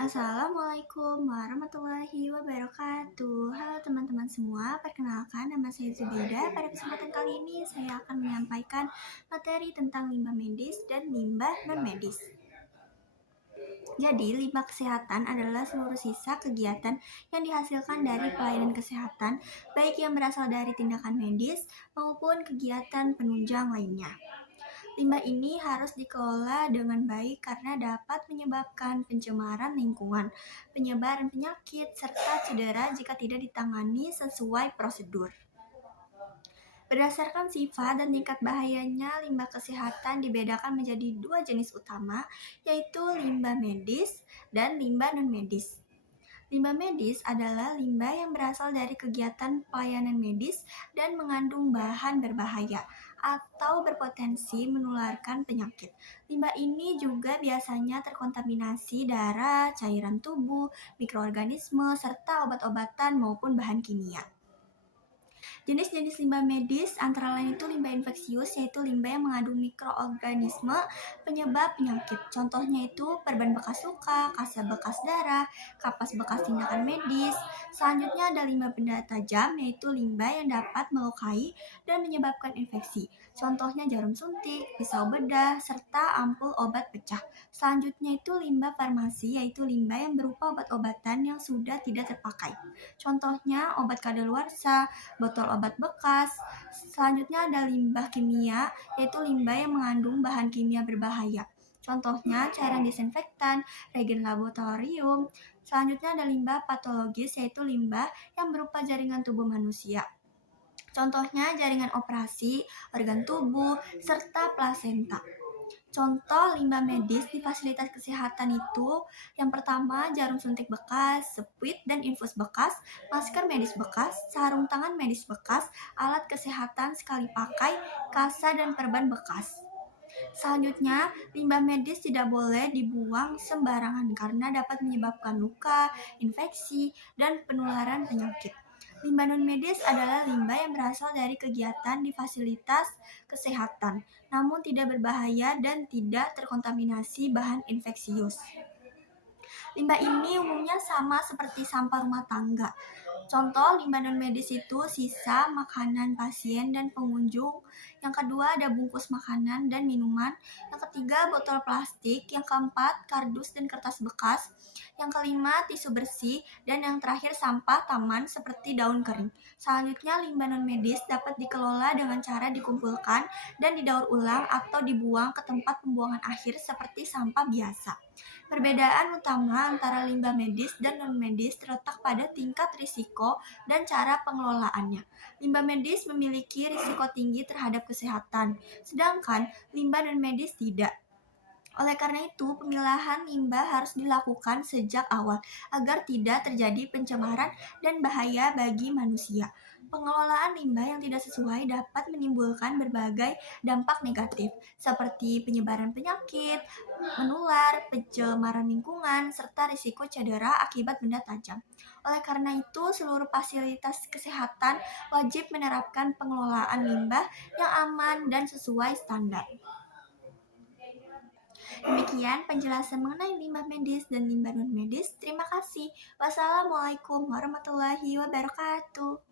Assalamualaikum warahmatullahi wabarakatuh. Halo teman-teman semua, perkenalkan nama saya Zubaida. Pada kesempatan kali ini saya akan menyampaikan materi tentang limbah medis dan limbah non-medis. Jadi, limbah kesehatan adalah seluruh sisa kegiatan yang dihasilkan dari pelayanan kesehatan, baik yang berasal dari tindakan medis maupun kegiatan penunjang lainnya. Limbah ini harus dikelola dengan baik karena dapat menyebabkan pencemaran lingkungan, penyebaran penyakit, serta cedera jika tidak ditangani sesuai prosedur. Berdasarkan sifat dan tingkat bahayanya, limbah kesehatan dibedakan menjadi dua jenis utama, yaitu limbah medis dan limbah non-medis. Limbah medis adalah limbah yang berasal dari kegiatan pelayanan medis dan mengandung bahan berbahaya atau berpotensi menularkan penyakit. Limbah ini juga biasanya terkontaminasi darah, cairan tubuh, mikroorganisme, serta obat-obatan maupun bahan kimia. Jenis-jenis limbah medis antara lain itu limbah infeksius, yaitu limbah yang mengandung mikroorganisme penyebab penyakit. Contohnya itu perban bekas luka, kaca bekas darah, kapas bekas tindakan medis. Selanjutnya ada limbah benda tajam, yaitu limbah yang dapat melukai dan menyebabkan infeksi. Contohnya jarum suntik, pisau bedah, serta ampul obat pecah. Selanjutnya itu limbah farmasi, yaitu limbah yang berupa obat-obatan yang sudah tidak terpakai. Contohnya obat kadaluarsa, botol obat bekas. Selanjutnya ada limbah kimia, yaitu limbah yang mengandung bahan kimia berbahaya. Contohnya cairan disinfektan, reagen laboratorium. Selanjutnya ada limbah patologis, yaitu limbah yang berupa jaringan tubuh manusia. Contohnya jaringan operasi, organ tubuh, serta plasenta. Contoh limbah medis di fasilitas kesehatan itu yang pertama jarum suntik bekas, speed dan infus bekas, masker medis bekas, sarung tangan medis bekas, alat kesehatan sekali pakai, kasa dan perban bekas. Selanjutnya, limbah medis tidak boleh dibuang sembarangan karena dapat menyebabkan luka, infeksi, dan penularan penyakit. Limbah non-medis adalah limbah yang berasal dari kegiatan di fasilitas kesehatan, namun tidak berbahaya dan tidak terkontaminasi bahan infeksius. Limbah ini umumnya sama seperti sampah rumah tangga. Contoh limbah non-medis itu sisa makanan pasien dan pengunjung. Yang kedua ada bungkus makanan dan minuman. Yang ketiga botol plastik. Yang keempat kardus dan kertas bekas. Yang kelima tisu bersih. Dan yang terakhir sampah taman seperti daun kering. Selanjutnya limbah non-medis dapat dikelola dengan cara dikumpulkan dan didaur ulang atau dibuang ke tempat pembuangan akhir seperti sampah biasa. Perbedaan utama antara limbah medis dan non-medis terletak pada tingkat risiko dan cara pengelolaannya. Limbah medis memiliki risiko tinggi terhadap kesehatan, sedangkan limbah non-medis tidak. Oleh karena itu, pemilahan limbah harus dilakukan sejak awal agar tidak terjadi pencemaran dan bahaya bagi manusia. Pengelolaan limbah yang tidak sesuai dapat menimbulkan berbagai dampak negatif, seperti penyebaran penyakit, menular, pencemaran lingkungan, serta risiko cedera akibat benda tajam. Oleh karena itu, seluruh fasilitas kesehatan wajib menerapkan pengelolaan limbah yang aman dan sesuai standar. Demikian penjelasan mengenai limbah medis dan limbah non-medis. Terima kasih. Wassalamualaikum warahmatullahi wabarakatuh.